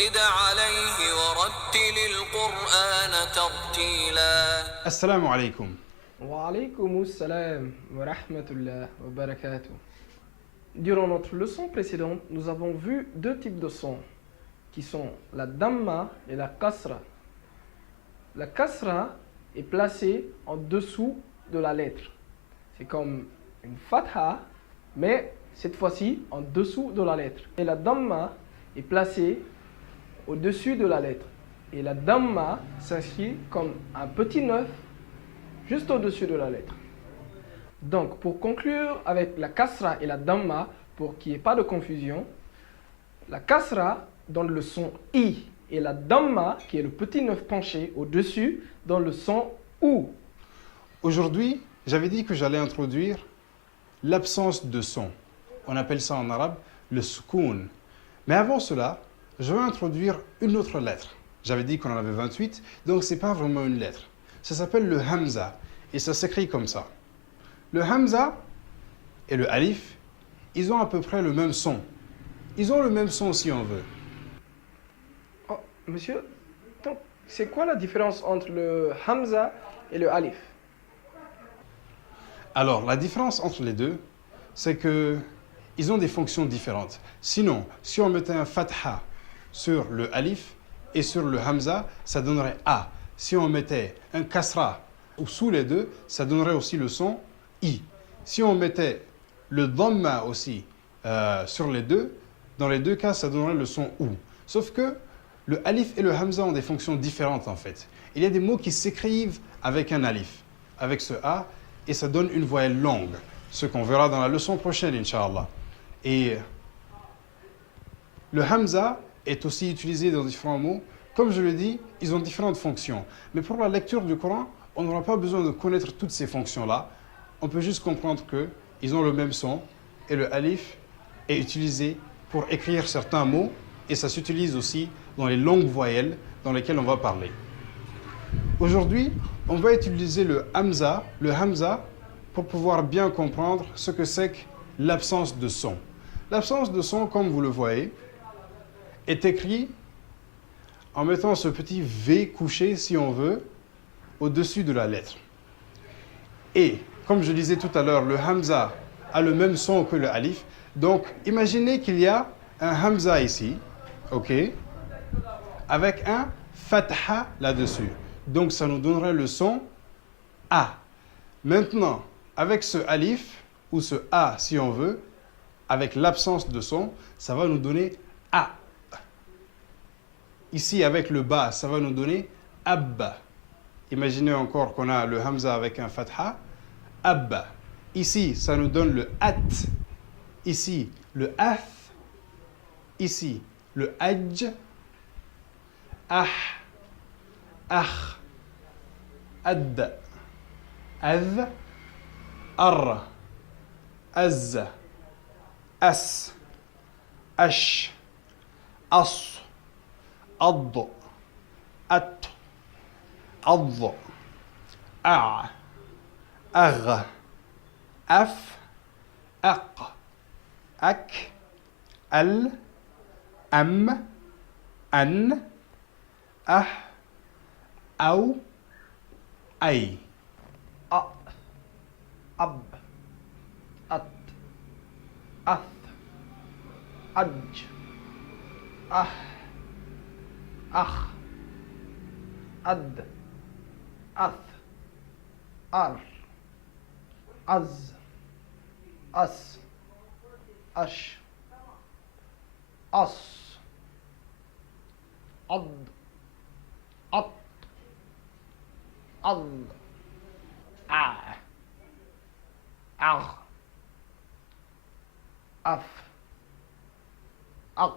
وزد عليه ورتل القرآن ترتيلا. Assalamu alaikum. Wa alaykoum salam wa rahmatullah wa barakatuh. Durant notre leçon précédente, nous avons vu deux types de sons qui sont la damma et la kasra. La kasra est placée en dessous de la lettre. C'est comme une fatha, mais cette fois-ci en dessous de la lettre. Et la damma est placée au-dessus de la lettre. Et la damma s'inscrit comme un petit 9 juste au-dessus de la lettre. Donc, pour conclure avec la kasra et la damma, pour qu'il n'y ait pas de confusion, la kasra donne le son i et la damma, qui est le petit 9 penché au-dessus, donne le son ou. Aujourd'hui, j'avais dit que j'allais introduire l'absence de son. On appelle ça en arabe le soukoun. Mais avant cela, je vais introduire une autre lettre. J'avais dit qu'on en avait 28, donc ce n'est pas vraiment une lettre. Ça s'appelle le hamza et ça s'écrit comme ça. Le hamza et le alif, ils ont à peu près le même son. Ils ont le même son si on veut. Oh, monsieur, donc, c'est quoi la différence entre le hamza et le alif? Alors, la différence entre les deux, c'est qu'ils ont des fonctions différentes. Sinon, si on mettait un fatha sur le alif et sur le hamza, ça donnerait A. Si on mettait un kasra sous les deux, ça donnerait aussi le son I. Si on mettait le dhamma aussi sur les deux, dans les deux cas, ça donnerait le son OU. Sauf que le alif et le hamza ont des fonctions différentes en fait. Il y a des mots qui s'écrivent avec un alif, avec ce A, et ça donne une voyelle longue, ce qu'on verra dans la leçon prochaine, Inch'Allah. Et le hamza est aussi utilisé dans différents mots. Comme je l'ai dit, ils ont différentes fonctions. Mais pour la lecture du Coran, on n'aura pas besoin de connaître toutes ces fonctions-là. On peut juste comprendre qu'ils ont le même son et le alif est utilisé pour écrire certains mots et ça s'utilise aussi dans les longues voyelles dans lesquelles on va parler. Aujourd'hui, on va utiliser le hamza pour pouvoir bien comprendre ce que c'est que l'absence de son. L'absence de son, comme vous le voyez, est écrit en mettant ce petit V couché, si on veut, au-dessus de la lettre. Et, comme je disais tout à l'heure, le hamza a le même son que le alif. Donc, imaginez qu'il y a un hamza ici, ok, avec un fatha là-dessus. Donc, ça nous donnerait le son A. Maintenant, avec ce alif, ou ce A si on veut, avec l'absence de son, ça va nous donner A. Ici, avec le bas, ça va nous donner Abba. Imaginez encore qu'on a le hamza avec un fatha, Abba. Ici, ça nous donne le At. Ici, le Ath. Ici, le Aj. Ah. Akh. Ad. Adh. Ar. Az. As. Ash. As. أض أت أض أع أغ أف أق أك أل أم أن أح أو أي A, ab, at, ath, aj, ah, akh, ad, ath, ar, az, as, ash, as, ad, at, al, a, ag, af, aq,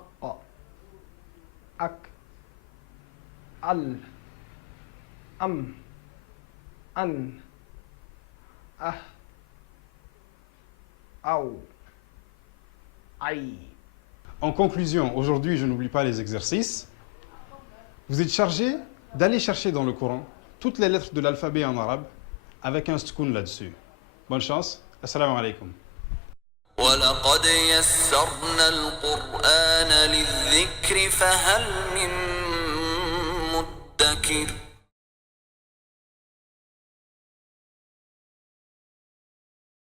ak, al, am, an, ah, au, aïe. En conclusion, aujourd'hui, je n'oublie pas les exercices. Vous êtes chargé d'aller chercher dans le Coran toutes les lettres de l'alphabet en arabe avec un sukoun là-dessus. Bonne chance. Assalamu alaikum. ولقد يسرنا القرآن للذكر فهل من مدكر